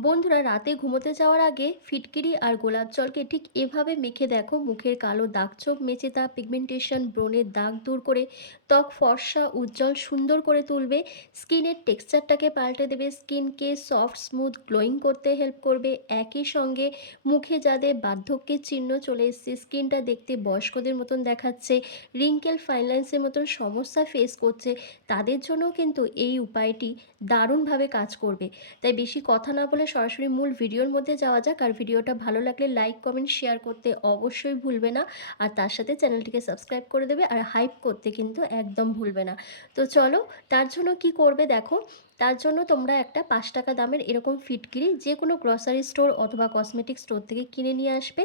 বন্ধুরা, রাতে ঘুমোতে যাওয়ার আগে ফিটকিরি আর গোলাপ জলকে ঠিক এভাবে মেখে দেখো। মুখের কালো দাগ চোখ মেচে তা পিগমেন্টেশন ব্রণের দাগ দূর করে ত্বক ফর্সা, উজ্জ্বল, সুন্দর করে তুলবে। স্কিনের টেক্সচারটাকে পাল্টে দেবে। স্কিনকে সফট, স্মুথ, গ্লোয়িং করতে হেল্প করবে। একই সঙ্গে মুখে যাদের বার্ধক্যের চিহ্ন চলে এসছে, স্কিনটা দেখতে বয়স্কদের মতন দেখাচ্ছে, রিঙ্কেল ফাইনলাইন্সের মতন সমস্যা ফেস করছে, তাদের জন্য কিন্তু এই উপায়টি দারুণভাবে কাজ করবে। তাই বেশি কথা না বলে সরাসরি মূল ভিডিওর মধ্যে যাওয়া যাক। আর ভিডিওটা ভালো লাগলে লাইক, কমেন্ট, শেয়ার করতে অবশ্যই ভুলবে না। আর তার সাথে চ্যানেলটিকে সাবস্ক্রাইব করে দেবে। আর হাইপ করতে কিন্তু একদম ভুলবে না। তো চলো তার জন্য কি করবে দেখো তার জন্য তোমরা একটা পাঁচ টাকা দামের এরকম ফিটকিরি যে কোনো গ্রসারি স্টোর অথবা কসমেটিক স্টোর থেকে কিনে নিয়ে আসবে।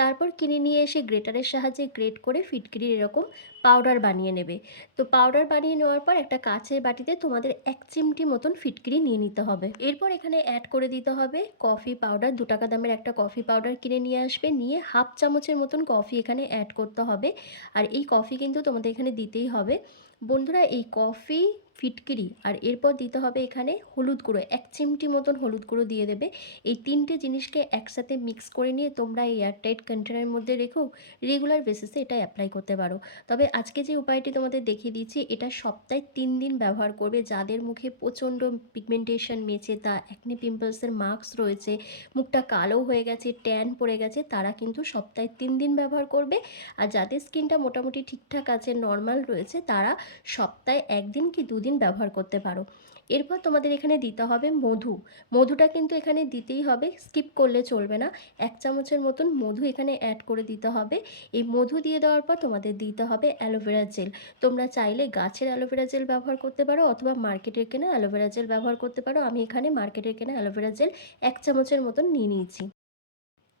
তারপর কিনে নিয়ে এসে গ্রেটারের সাহায্যে গ্রেট করে ফিটকিরির এরকম পাউডার বানিয়ে নেবে। তো পাউডার বানিয়ে নেওয়ার পর একটা কাচের বাটিতে তোমাদের এক চিমটি মতন ফিটকিরি নিয়ে নিতে হবে। এরপর এখানে অ্যাড করে দিতে হবে কফি পাউডার দু টাকা দামের একটা কফি পাউডার কিনে নিয়ে আসবে। নিয়ে হাফ চামচের মতন কফি এখানে অ্যাড করতে হবে। আর এই কফি কিন্তু তোমাদের এখানে দিতেই হবে। বন্ধুরা, এই কফি ফিটকিরি আর এরপর দিতে হবে এখানে হলুদ গুঁড়ো, এক চিমটি মতন হলুদ গুঁড়ো দিয়ে দেবে। এই তিনটে জিনিসকে একসাথে মিক্স করে নিয়ে তোমরা এই এয়ারটাইট কন্টেনারের মধ্যে রেখেও রেগুলার বেসিসে এটা অ্যাপ্লাই করতে পারো। তবে আজকে যে উপায়টি তোমাদের দেখিয়ে দিচ্ছি, এটা সপ্তাহে তিন দিন ব্যবহার করবে। যাদের মুখে প্রচণ্ড পিগমেন্টেশন মেচে, তা অ্যাকনি পিম্পলসের মার্কস রয়েছে, মুখটা কালো হয়ে গেছে ট্যান পড়ে গেছে, তারা কিন্তু সপ্তাহে তিন দিন ব্যবহার করবে। আর যাদের স্কিনটা মোটামুটি ঠিকঠাক আছে নর্মাল রয়েছে, তারা সপ্তাহে একদিন কি দুদিন ব্যবহার করতে পারো। এরপর তোমাদের এখানে দিতে হবে মধু। মধুটা কিন্তু এখানে দিতেই হবে স্কিপ করলে চলবে না। এক চামচের মতন মধু এখানে অ্যাড করে দিতে হবে। এই মধু দিয়ে দেওয়ার পর তোমাদের দিতে হবে অ্যালোভেরা জেল। তোমরা চাইলে গাছের অ্যালোভেরা জেল ব্যবহার করতে পারো অথবা মার্কেটের কেনা অ্যালোভেরা জেল ব্যবহার করতে পারো। আমি এখানে মার্কেটের কেনা অ্যালোভেরা জেল এক চামচের মতন নিয়ে নিয়েছি।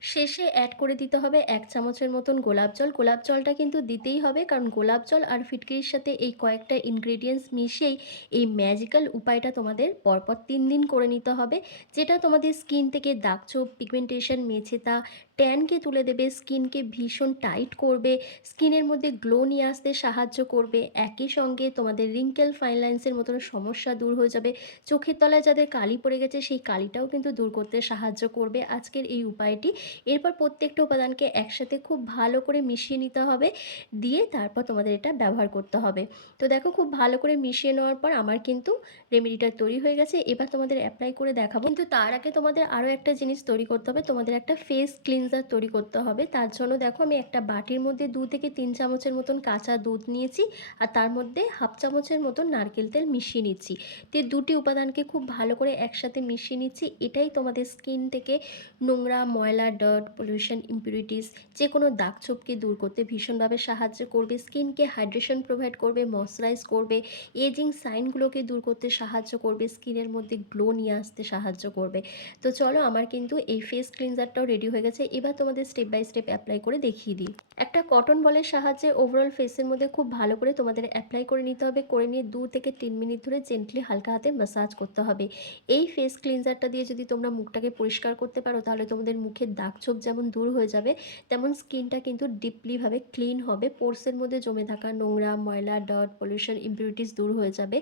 শেষে অ্যাড করে দিতে হবে এক চামচের মতন গোলাপ জল। গোলাপ জলটা কিন্তু দিতেই হবে কারণ গোলাপ জল আর ফিটকিরির সাথে এই কয়েকটা ইনগ্রেডিয়েন্টস মিশিয়েই এই ম্যাজিক্যাল উপায়টা তোমাদের পরপর তিন দিন করে নিতে হবে। যেটা তোমাদের স্কিন থেকে দাগছোপ পিগমেন্টেশন মেছেতা ট্যানকে তুলে দেবে স্কিনকে ভীষণ টাইট করবে স্কিনের মধ্যে গ্লো নিয়ে আসতে সাহায্য করবে। একই সঙ্গে তোমাদের রিঙ্কেল ফাইনলাইন্সের মতন সমস্যা দূর হয়ে যাবে। চোখের তলায় যাদের কালি পড়ে গেছে সেই কালিটাও কিন্তু দূর করতে সাহায্য করবে। আজকের এই উপায়টি এরপর প্রত্যেকটা উপাদানকে একসাথে খুব ভালো করে মিশিয়ে নিতে হবে, দিয়ে তারপর তোমাদের এটা ব্যবহার করতে হবে। তো দেখো খুব ভালো করে মিশিয়ে নেওয়ার পর আমার কিন্তু রেমেডিটা তৈরি হয়ে গেছে, এবার তোমাদের অ্যাপ্লাই করে দেখাবো। কিন্তু তার আগে তোমাদের আরও একটা জিনিস তৈরি করতে হবে, তোমাদের একটা ফেস ক্লিনজার তৈরি করতে হবে। তার জন্য দেখো আমি একটা বাটির মধ্যে দু থেকে তিন চামচের মতন কাঁচা দুধ নিয়েছি, আর তার মধ্যে হাফ চামচের মতন নারকেল তেল মিশিয়ে নিচ্ছি। তো দুটি উপাদানকে খুব ভালো করে একসাথে মিশিয়ে নিচ্ছি, এটাই তোমাদের স্কিন থেকে নোংরা ময়লা ডার্ট পলিউশন ইম্পিউরিটিস যে কোনো দাগ ছোপকে দূর করতে ভীষণভাবে সাহায্য করবে, স্কিনকে হাইড্রেশন প্রোভাইড করবে ময়শ্চারাইজ করবে এজিং সাইনগুলোকে দূর করতে সাহায্য করবে, স্কিনের মধ্যে গ্লো নিয়ে আসতে সাহায্য করবে। তো চলো আমার কিন্তু এই ফেস ক্লিনজারটাও রেডি হয়ে গেছে, এবার তোমাদের স্টেপ বাই স্টেপ অ্যাপ্লাই করে দেখিয়ে দিই। একটা কটন বলের সাহায্যে ওভারঅল ফেসের মধ্যে খুব ভালো করে তোমাদের অ্যাপ্লাই করে নিতে হবে, করে নিয়ে দু থেকে তিন মিনিট ধরে জেন্টলি হালকা হাতে ম্যাসাজ করতে হবে। এই ফেস ক্লিনজারটা দিয়ে যদি তোমরা মুখটাকে পরিষ্কার করতে পারো, তাহলে তোমাদের মুখের দাগ ছোপ যেমন দূর হয়ে যাবে, তেমন স্কিনটা কিন্তু ডিপলিভাবে ক্লিন হবে। পোর্সের মধ্যে জমে থাকা নোংরা, ময়লা ডট পলিউশন ইম্পিউরিটিস দূর হয়ে যাবে।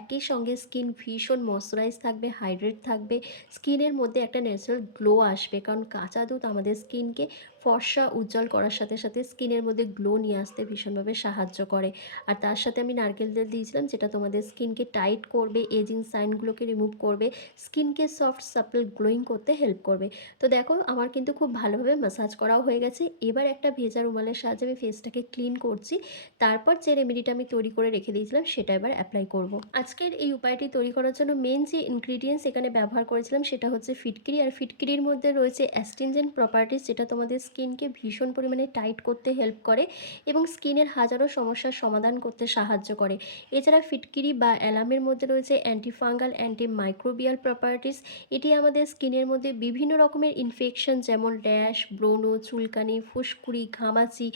একই সঙ্গে স্কিন ভীষণ ময়শ্চারাইজ থাকবে হাইড্রেট থাকবে। স্কিনের মধ্যে একটা ন্যাচারাল গ্লো আসবে, কারণ কাঁচা দুধ আমাদের স্কিনকে ফর্সা উজ্জ্বল করার সাথে সাথে স্কিনের মধ্যে গ্লো নিয়ে আসতে ভীষণভাবে সাহায্য করে। আর তার সাথে আমি নারকেল তেল দিয়েছিলাম, যেটা তোমাদের স্কিনকে টাইট করবে, এজিং সাইনগুলোকে রিমুভ করবে, স্কিনকে সফট সাপল গ্লোয়িং করতে হেল্প করবে। তো দেখো, আমার কিন্তু খুব ভালোভাবে মাসাজ করাও হয়ে গেছে। এবার একটা ভেজা রুমালের সাহায্যে আমি ফেসটাকে ক্লিন করছি। তারপর যে রেমেডিটা আমি তৈরি করে রেখে দিয়েছিলাম, সেটা এবার অ্যাপ্লাই করব। আজকের এই উপায়টি তৈরি করার জন্য মেন যে ইনগ্রিডিয়েন্টস এখানে ব্যবহার করেছিলাম, সেটা হচ্ছে ফিটকিরি। আর ফিটকিরির মধ্যে রয়েছে অ্যাস্টিনজেন্ট প্রপার্টিস যেটা তোমাদের স্কিনকে ভীষণ পরিমাণে টাইট করতে হেল্প করে এবং স্কিনের হাজারো সমস্যার সমাধান করতে সাহায্য করে। এছাড়া ফিটকিরি বা অ্যালামের মধ্যে রয়েছে অ্যান্টিফাঙ্গাল অ্যান্টি মাইক্রোবিয়াল প্রপার্টিস। এটি আমাদের স্কিনের মধ্যে বিভিন্ন রকমের ইনফেকশন যেমন র্যাশ ব্রণ চুলকানি, ফুসকুড়ি, ঘামাচি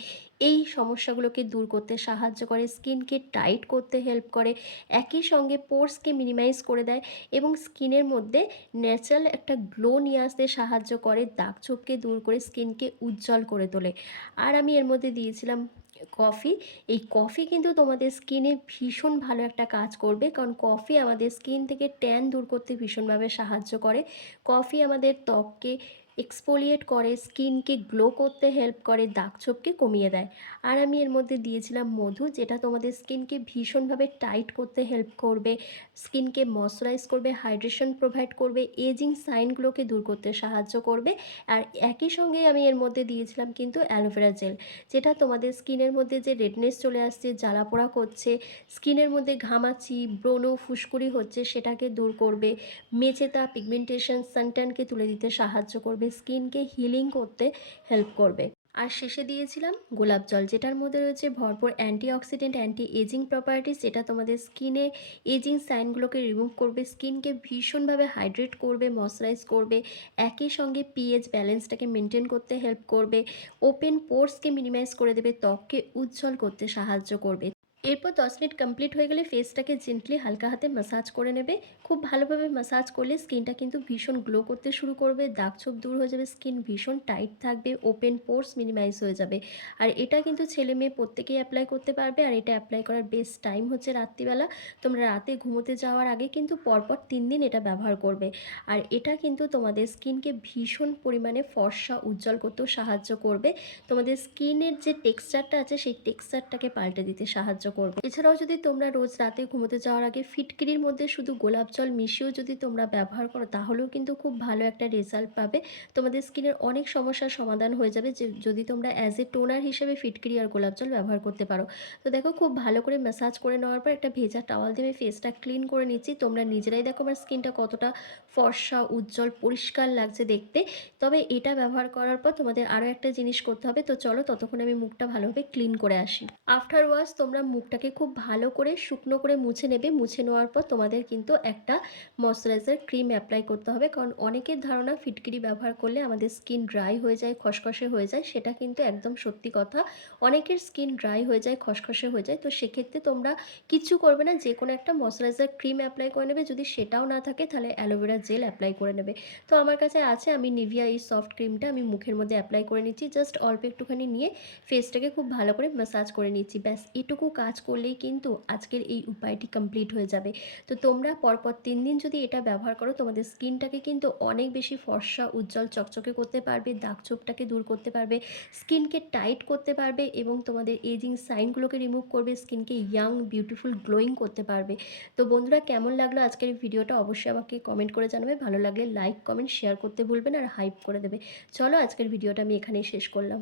এই সমস্যাগুলোকে দূর করতে সাহায্য করে, স্কিনকে টাইট করতে হেল্প করে, একই সঙ্গে পোর্সকে মিনিমাইজ করে দেয় এবং স্কিনের মধ্যে ন্যাচারাল একটা গ্লো নিয়ে আসতে সাহায্য করে, দাগ ছোপকে দূর করে স্কিনকে উজ্জ্বল করে তোলে। আর আমি এর মধ্যে দিয়েছিলাম কফি। এই কফি কিন্তু তোমাদের স্কিনে ভীষণ ভালো একটা কাজ করবে, কারণ কফি আমাদের স্কিন থেকে ট্যান দূর করতে ভীষণভাবে সাহায্য করে। কফি আমাদের ত্বককে এক্সফোলিয়েট করে স্কিনকে গ্লো করতে হেল্প করে, দাগ দাগছোপকে কমিয়ে দেয়। আর আমি এর মধ্যে দিয়েছিলাম মধু, যেটা তোমাদের স্কিনকে ভীষণভাবে টাইট করতে হেল্প করবে স্কিনকে ময়শ্চারাইজ করবে হাইড্রেশন প্রোভাইড করবে এজিং সাইনগুলোকে দূর করতে সাহায্য করবে। আর একই সঙ্গে আমি এর মধ্যে দিয়েছিলাম কিন্তু অ্যালোভেরা জেল যেটা তোমাদের স্কিনের মধ্যে যে রেডনেস চলে আসছে জ্বালা পোড়া করছে স্কিনের মধ্যে ঘামাচি, ব্রণ, ফুসকুড়ি হচ্ছে, সেটাকে দূর করবে, মেচেতা পিগমেন্টেশন সানটানকে তুলে দিতে সাহায্য করবে। স্কিনকে হিলিং করতে হেল্প করবে। আর শেষে দিয়েছিলাম গোলাপ জল, যেটার মধ্যে রয়েছে ভরপুর অ্যান্টিঅক্সিডেন্ট অ্যান্টি এজিং প্রপার্টিস যেটা তোমাদের স্কিনে এজিং সাইনগুলোকে রিমুভ করবে, স্কিনকে ভীষণভাবে হাইড্রেট করবে ময়শ্চারাইজ করবে, একই সঙ্গে পিএইচ ব্যালেন্সটাকে মেনটেন করতে হেল্প করবে ওপেন পোর্সকে মিনিমাইজ করে দেবে, ত্বককে উজ্জ্বল করতে সাহায্য করবে। এরপর দশ মিনিট কমপ্লিট হয়ে গেলে ফেসটাকে জেন্টলি হালকা হাতে মাসাজ করে নেবে। খুব ভালোভাবে মাসাজ করলে স্কিনটা কিন্তু ভীষণ গ্লো করতে শুরু করবে, দাগ ছোপ দূর হয়ে যাবে স্কিন ভীষণ টাইট থাকবে ওপেন পোর্স মিনিমাইজ হয়ে যাবে। আর এটা কিন্তু ছেলে মেয়ে প্রত্যেকেই অ্যাপ্লাই করতে পারবে আর এটা অ্যাপ্লাই করার বেস্ট টাইম হচ্ছে রাত্রিবেলা। তোমরা রাতে ঘুমোতে যাওয়ার আগে কিন্তু পরপর তিন দিন এটা ব্যবহার করবে। আর এটা কিন্তু তোমাদের স্কিনকে ভীষণ পরিমাণে ফর্সা, উজ্জ্বল করতেও সাহায্য করবে। তোমাদের স্কিনের যে টেক্সচারটা আছে, সেই টেক্সচারটাকে পাল্টে দিতে সাহায্য করবে। এছাড়াও যদি তোমরা রোজ রাতে ঘুমোতে যাওয়ার আগে ফিটকিরির মধ্যে শুধু গোলাপ জল মিশিয়েও যদি তোমরা ব্যবহার করো, তাহলেও কিন্তু খুব ভালো একটা রেজাল্ট পাবে। তোমাদের স্কিনের অনেক সমস্যার সমাধান হয়ে যাবে যে, যদি তোমরা অ্যাজ এ টোনার হিসেবে ফিটকিরি আর গোলাপ জল ব্যবহার করতে পারো। তো দেখো, খুব ভালো করে ম্যাসাজ করে নেওয়ার পর একটা ভেজা টাওয়াল দিয়ে ফেসটা ক্লিন করে নিচ্ছি। তোমরা নিজেরাই দেখো আমার স্কিনটা কতটা ফর্সা, উজ্জ্বল, পরিষ্কার লাগছে দেখতে। তবে এটা ব্যবহার করার পর তোমাদের আরও একটা জিনিস করতে হবে। তো চলো, ততক্ষণ আমি মুখটা ভালোভাবে ক্লিন করে আসি। আফটার ওয়াশ তোমরা মুখটাকে খুব ভালো করে শুকনো করে মুছে নেবে। মুছে নেওয়ার পর তোমাদের কিন্তু একটা ময়শ্চারাইজার ক্রিম অ্যাপ্লাই করতে হবে। কারণ অনেকের ধারণা ফিটকিরি ব্যবহার করলে আমাদের স্কিন ড্রাই হয়ে যায়, খসখসে হয়ে যায়। সেটা কিন্তু একদম সত্যি কথা। অনেকের স্কিন ড্রাই হয়ে যায়, খসখসে হয়ে যায়। তো সেক্ষেত্রে তোমরা কিছু করবে না। যে কোনো একটা ময়শ্চারাইজার ক্রিম অ্যাপ্লাই করে নেবে। যদি সেটাও না থাকে, তাহলে অ্যালোভেরা জেল অ্যাপ্লাই করে নেবে। তো আমার কাছে আছে, আমি নিভিয়া এই সফট ক্রিমটা আমি মুখের মধ্যে অ্যাপ্লাই করে নিচ্ছি। জাস্ট অল্প একটুখানি নিয়ে ফেসটাকে খুব ভালো করে ম্যাসাজ করে নিচ্ছি। ব্যাস, এটুকু কাজ করলেই কিন্তু আজকের এই উপায়টি কমপ্লিট হয়ে যাবে। তো তোমরা পরপর তিন দিন যদি এটা ব্যবহার করো, তোমাদের স্কিনটাকে কিন্তু অনেক বেশি ফর্সা, উজ্জ্বল, চকচকে করতে পারবে, দাগ ছোপটাকে দূর করতে পারবে, স্কিনকে টাইট করতে পারবে এবং তোমাদের এজিং সাইনগুলোকে রিমুভ করবে, স্কিনকে ইয়াং বিউটিফুল গ্লোয়িং করতে পারবে। তো বন্ধুরা, কেমন লাগল আজকের ভিডিওটা অবশ্যই আমাকে কমেন্ট করে জানাবে। ভালো লাগলে লাইক কমেন্ট শেয়ার করতে ভুলবেন আর হাইপ করে দেবে। চলো আজকের ভিডিওটা আমি এখানেই শেষ করলাম।